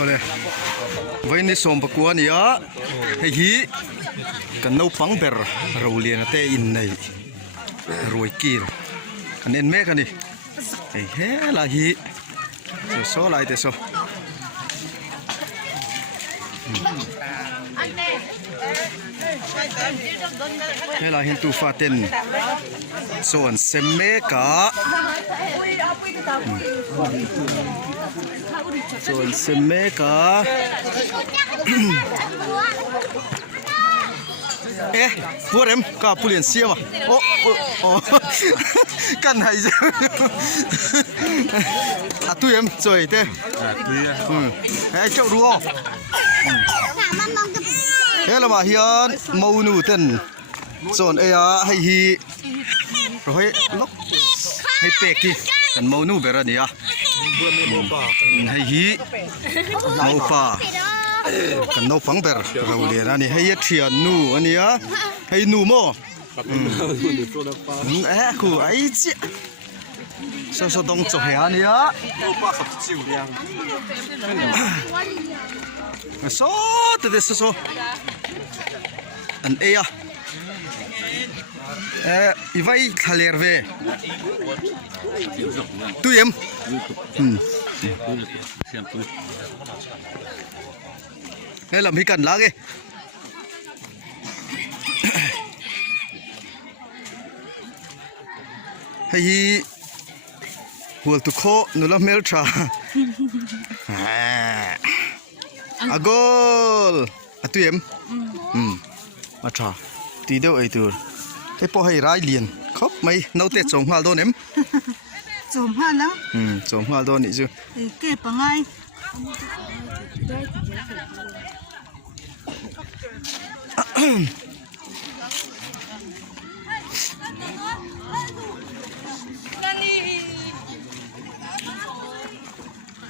ole vai ni som pakua ni a hei hi kan no pang ber ro lian ate in nei roi kir kan en me kan ni hei he la hi so lai te so he la hin tu fa ten son semme ka son semme kaพวกเอ็มก็ผู้เรียนเสียมาโอ้กันไหนจ้ะตุ้ยเอ็มสวยเต้ตุ้ยไอ้เจ้ารู้เฮ้ยเรามาเฮียนมูนูเต้นส่วนให้ฮีเราให้ล็อกให้เป๊กกี่กันมูนูเบรนี่อ่ะให้ฮีมูป่ากันนกฟังเบอร์เราเรียนอันนี้ให้เทียนนูอันนี้ให้นูโม่คูไอ้เจ้าสต้องจบเหรอเนี่ยโซ่ตัวเด็ดโซ่อันอีไว้ทะเลเวตุยมนี่ลำพิกันลากให้หัวตุโคนุลเมลทราอากอลตุยมมาทราตีเดียวไอตัวไอพอให้ร้ายเลียนครับไม่น่าเตะจงหัวโดนเอ็มจงหัวแล้วจงหัวโดนนี่จูเก็บปังไง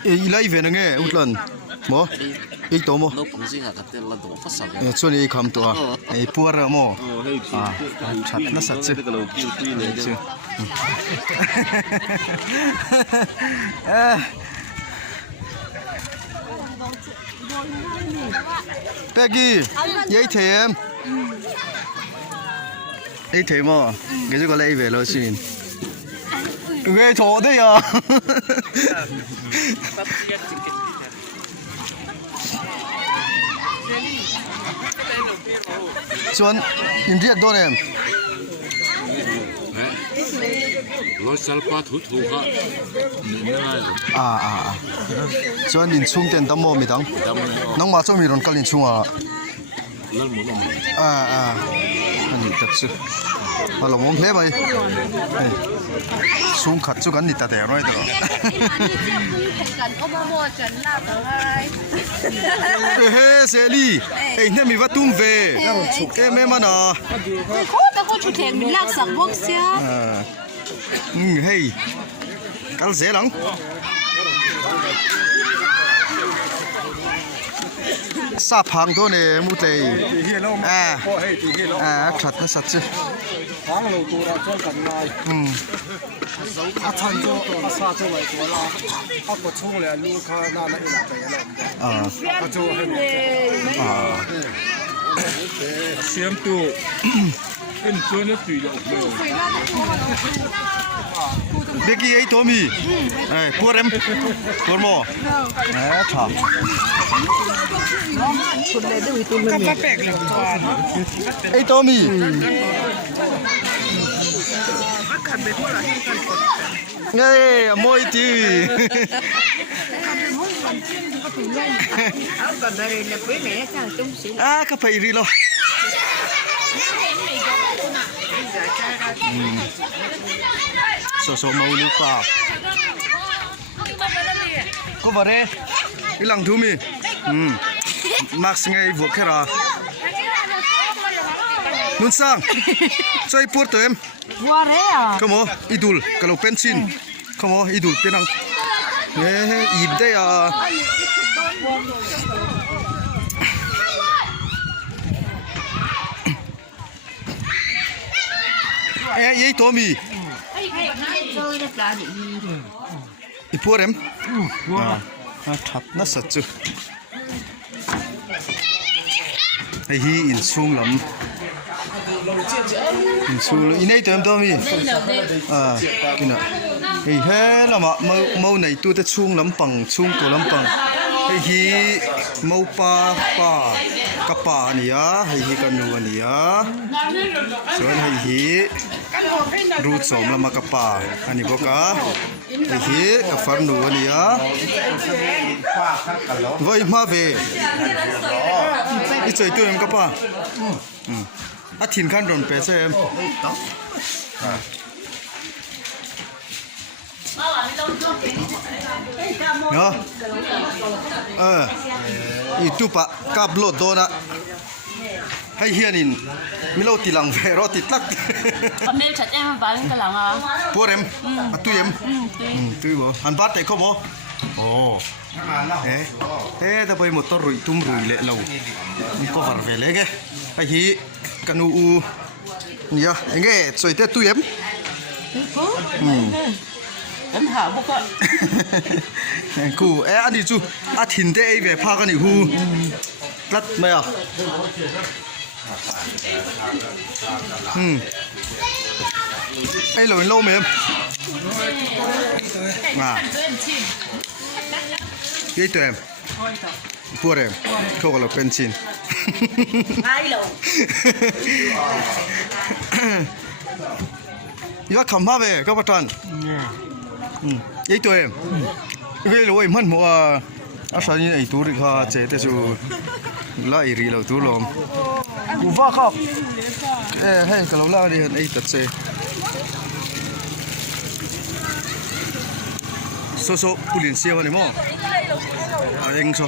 อีไลฟ์เป็นยังไงอุดลันหมออีกตัวหมอส่วนอีกคำตัวไอ้พัวเราหมอชัดน่าสัตย์จืดเป๊กกี้ยัยเทียมยัยเทียมอ่ะเกี่ยวกับอะไรเวลาสิเกี่ยวกับได้ยังส่วนอินเดียตัวเนี่ยเราจะปาทุกข์ส่วนลินชุ่มเต็มตั้มโมมีตั้งน้องมาจะมีรอนกันลินชุ่มอันนี้ตัดซื้อมาลงมเพลย์ไปชุ่มขัดชุ่มกันนี่ตัดแต่ร้อยตัวเฮ้เซลี่เอ้ยเนี่ยมีวัตถุเวแกไม่มานะแต่ก็ชุดแทนมีลักษณะพวกเสียเฮ้ยกัลเสียหลังซาพังตัวเนี่ยมุเตยขัดนะสัตว์สิพังเราตัวเราชอบกันนายอาชันตัวอาซาตัวไว้ตัวเราเอาไปช่วยเลยลูกค้าหน้าไม่หนักไปแล้วอาช่วยให้เสียมตัวเป็นตัวนี้ตีออกเลยเด็กยี่ไอ้ตัวมีพวกเอ็มพวกหมอถามก็มาแปลกเลยไอ้ตัวมีไงมวยจีก็ไปรีโลโซมาลูกป้าก็มาเร่อีหลังทูมีมักส์ไงพวกแค่รานุนซังช่วยพูดตัวเอ็มว่าเร่อะก็มออีดูลก็เราเป็นชินก็มออีดูลเป็นนังอีบได้ยัยตัวมีอีพวกเอ็ม ทับน่าสัจจุไอ้ฮีอินซุงลำอินซุงอินไอ้ตัวมีกินอ่ะไอ้เฮ้ละมาเมาในตัวจะซุงลำปังซุงตัวลำปังไอ้ฮีเมาปากระป่าเนี่ยไอ้ฮีกันนูเนี่ยส่วนไอ้ฮีรูดสมละมากระป่าอันนี้บอกอ่ะไอ้ฮีกับฟันนูเนี่ยว่าอีมาเวอีใจตัวเอ็มกระป่าอาทินขั้นรอนเปเซมเนาะอีตุปะกับโลดโดนะให้เฮียนินมิโลติลังเวรอติดลัก อเมริกันเอ็มบ้านกันหลังอ่ะ พวกเอ็มตุยเอ็มตุยบ่หันบาดแต่เขาบ่โอ้แต่ไปหมดตัวรุยตุ้มรุยเละเรามันก็ฟาร์เวลเลยแกไอ้ฮีกันอูเนี่ยเองสวยแต่ตุยเอ็มผมหาบุกก็ กูอันนี้จูอาทินเตไอ้เวพากันนี่ฮูลัดไหมอ่ะไอ้เราเป็นโลเมมยี่ตัวเอ็มพวกเอ็มเขาก็เราเป็นชินง่ายเลยยี่ว่าคำว่าเว้ก็ประทานยี่ตัวเอ็มเวลาไอ้มันมัวอาศัยนี่ไอ้ตัวริข้าเจ๊แต่จูไล่รีเราตัวลมกูว่าครับให้กับเราเล่าดิไอ้ตัดเจ๊โซปุลินเซียวนี่มั้งเองโซ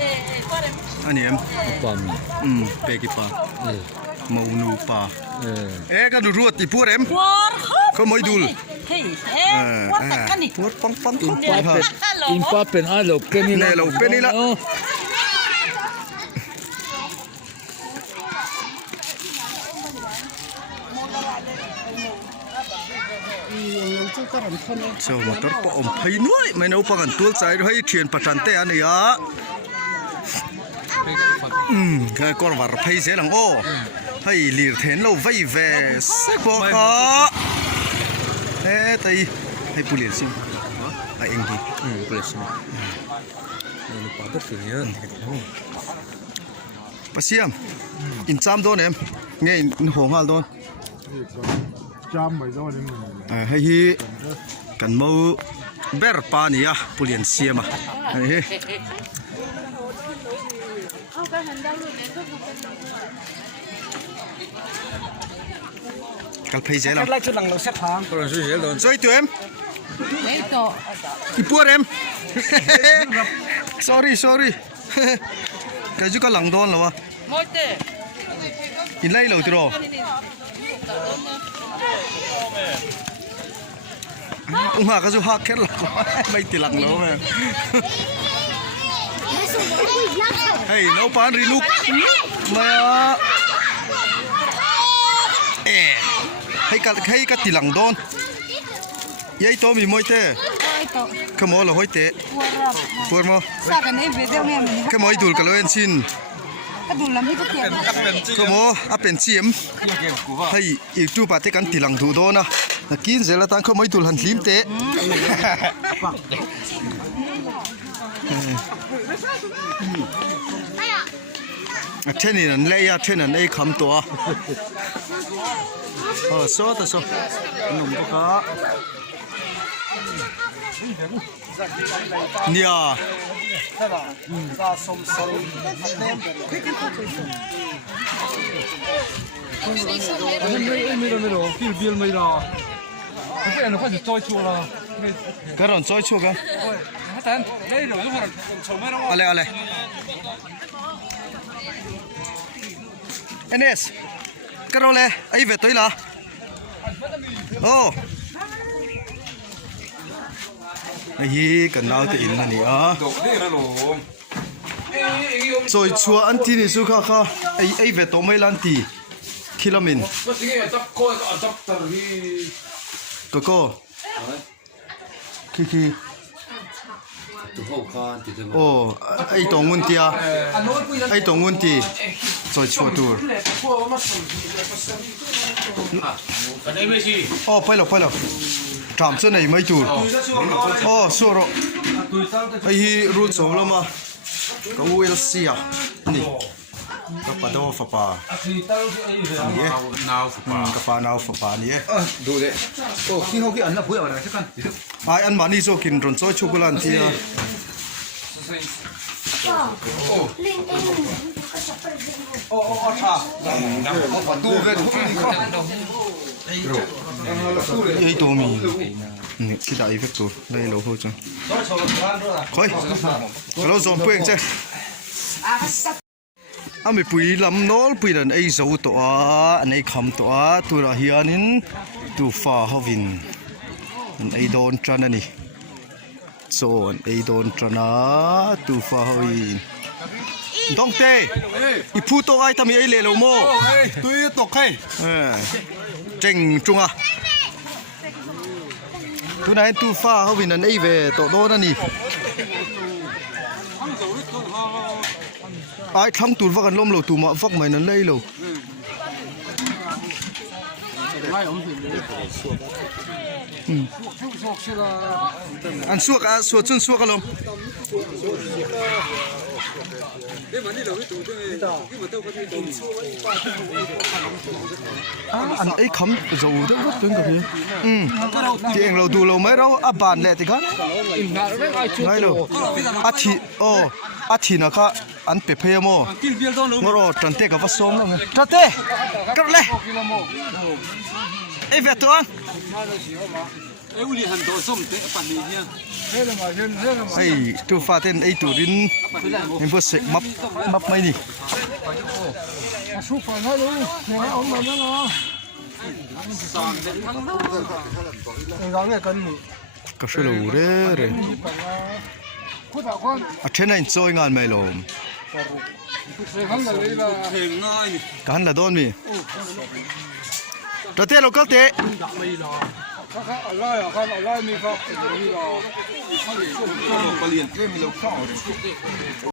อันนี้เอ็มปามีเปกิปามาอุนูปากันดูรัวติพูดเอ็มเขาไม่ดูลว่าตัดกันนี่ พูดปังปังปัง In papen alo penila. เนี่ยเราเป็นนี่ละโซ่มาตัดปอมไผ่น้อยไม่เอาปังกันตัวใจให้เทียนประจันเตอันนี้อ่ะแค่ก่อนว่าไผ่เสียหลังโอ้ให้หลีดเห็นเราไว้เวสกบอกอ่ะแต่ให้ผู้เลี้ยงซิไอ้เองดีผู้เลี้ยงซิlupa betul ya pasiam in cham don em nge in hong hal don cham mai zo ni hai hi kan mo ber pa ni ya pulian siam a he kal phei je la lai chu lang lo set hang Kalau sudah je don. soi tu em đấy to ipuar em sorry cái chú có lòng đôn rồi mỗi tê in lấy lâu rồi ông hà cái chú hà kết là mấy tỷ lặng lâu mà hey nấu pan ri lúc mà hay cái tỷ lặng đôn vậy tôi bị môi thế cái mỏ là hôi tệ pur mo sao cái này về đâu em cái mỏ đùi cái lối xin cái đủ lắm thì có tiền cái mỏ à bên chiếm hay ít tu bà thế cái tỷ lặng thủ đó na là kín giờ là tăng cái mỏ đùi hẳn lim tệ thế này là lấy à thế này lấy khăm to số ta số nung có nia ra som som miro fil bil mai ra cái này có gì trôi chua là cái ròn trôi chua cái tan đây rồi nó chồng mai đâu ale Enes cái ròn này ấy về tới là oh hi cần nào thì in là nè rồi chùa anh thì này su kha ấy về tổ mấy lần thì kilomin cô khi โอ้ไอ้ตรงnguồn tiaไอ้ตรงnguồn ti rồi chua tur ô phải rồi trạm chỗ này mấy tur ô xua rồi ai hi rút sống lắm mà có uống được xì à nè các bạn đâu phải pa nè các bạn nào phải pa nè đủ đấy khi họ cái ăn là phối ở đây chắc ăn ai ăn mà đi cho kinh rồi cho chua lan tia ấy tổ mì cái đại việc tổ đây lâu thôi chứ thôi lâu rồi bữa chứ anh mới bùi làm nól bùi lần ấy giấu tổ anh ấy khăm tổ tôi là hiền nín tu pha havin anh ấy đón trăn này so anh ấy đón trăn á tu pha havin dong te ipu to ai tami ai le lo mo tôi tộc hay cheng trung à tu này tu pha havin anh ấy về tổ đô nè ai thăm tu vác anh lom lo tu mà vác mày nó lấy lo anh suộc à suộc chân suộc lom anh ấy khắm dầu rất rất tuyến cái gì thì anh lâu tu lâu mấy đâu à bàn lẹ thì khác ngay đâu à thì nó khác anh bẹp hay mo ngồi rồi trần tê cả vắt xóm lắm trần tê cắt lên ấy về tuan ấy tu pha tên ấy tu đến em vừa sạch mắp mấy đi có sự lù đấy rồi à trên này chơi ngon mày lồm cán là đòn mi trật tê lô cất tê